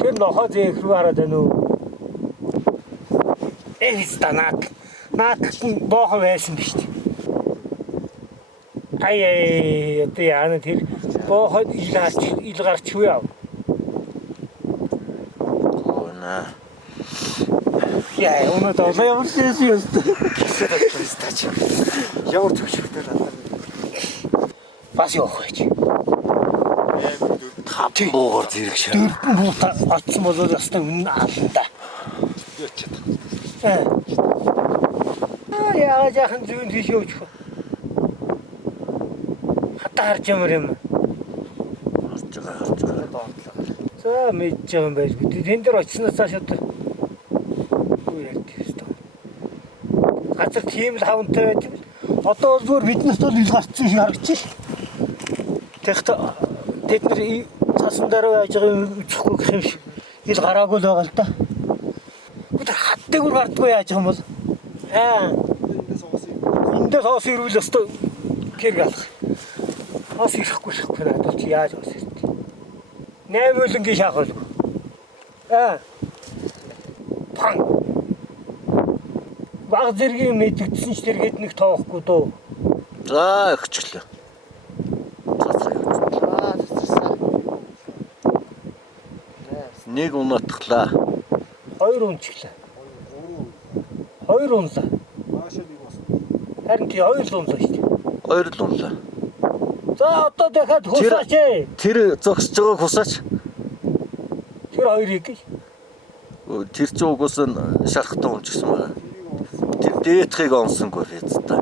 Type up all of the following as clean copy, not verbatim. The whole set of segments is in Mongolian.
Тэр нохоо зээх рүү хараад байна уу? Станаад боохоо байсан биз дээ. Ай одоо яана тэр боохоо ил гарч юу яав? Ona. Яа, өнөө доо ямар шээс юм. Ямар төгшөлтэй надад. Бас явах байж. Хапн буугаар зэрэг шаа. Дөрвөн буутаа очсон бол ястаа үнэн аална. Юу ч чадах. Яа жаахан зүүн тийш явууч. Хата харж ямар юм. Харж байгаа. За мэдж байгаа юм байж би. Тэн дээр очсноос цааш одоо юу ярьд юм. Газар тийм л хавантай байж. Одоо бол бүр биднээс бол ил гарцсан шиг харагдчих. Тэд нар цаасан дээр байж байгаа юм үсэхгүй гэх юм шиг ил гараагүй л байгаа л да. Бид хатдаг бүр гардгүй яаж байгаа юм бол. Эндээс хоос ирвэл өстө хэрэг алах. Хоос ирэхгүй надад чи яаж хоос ирэх. 8 өлөнгийн шахах л. Пан. Баг зэргийн мэдгдсэн ч тэргээд нэг тоохгүй дөө. За өгчлөө. Нэг унатглаа. 2 унчлаа. 2 унлаа. Маашаа нэг болсон. Харин тий 2 л унлаа шүү дээ. 2 л унлаа. За одоо дахиад хусаач ээ. Тэр зогсож байгааг хусаач. Тэр 2-ыг гэж. Тэр ч угаас нь шархтан унжсан байна. Тэр дээдхийг онсонгүй биз та.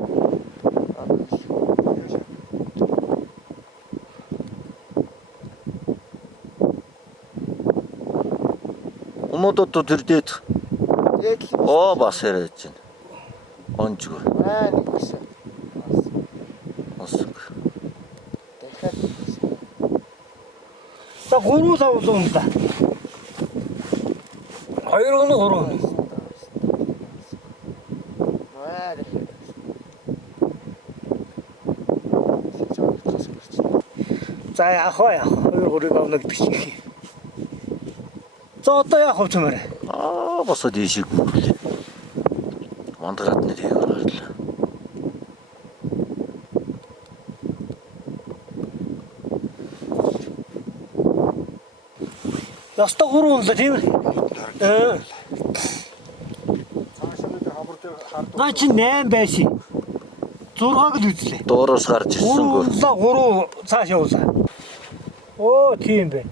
Умодод тэр дээдх. Оо бас яриад байна. Онжгүй. Нэг гэсэн. Онсонгүй. Дахиад. За 3 лавлуун да. 2 нь 3. За яах вэ? 2 авна гэдэг чинь. За одоо яах вэ чамаар? Босоод ийшээ гүрлээ. Мандгараад нэр хийгээр гарлаа. Яста 3 унлаа тийм үү? Цаашаа нэг хамар дээр хард. Наа чи 8 байсан. 6-аг л үзлээ. Доороос гарч ирсэнгүй. 3 цааш явуулаа. Оо тийм бэ.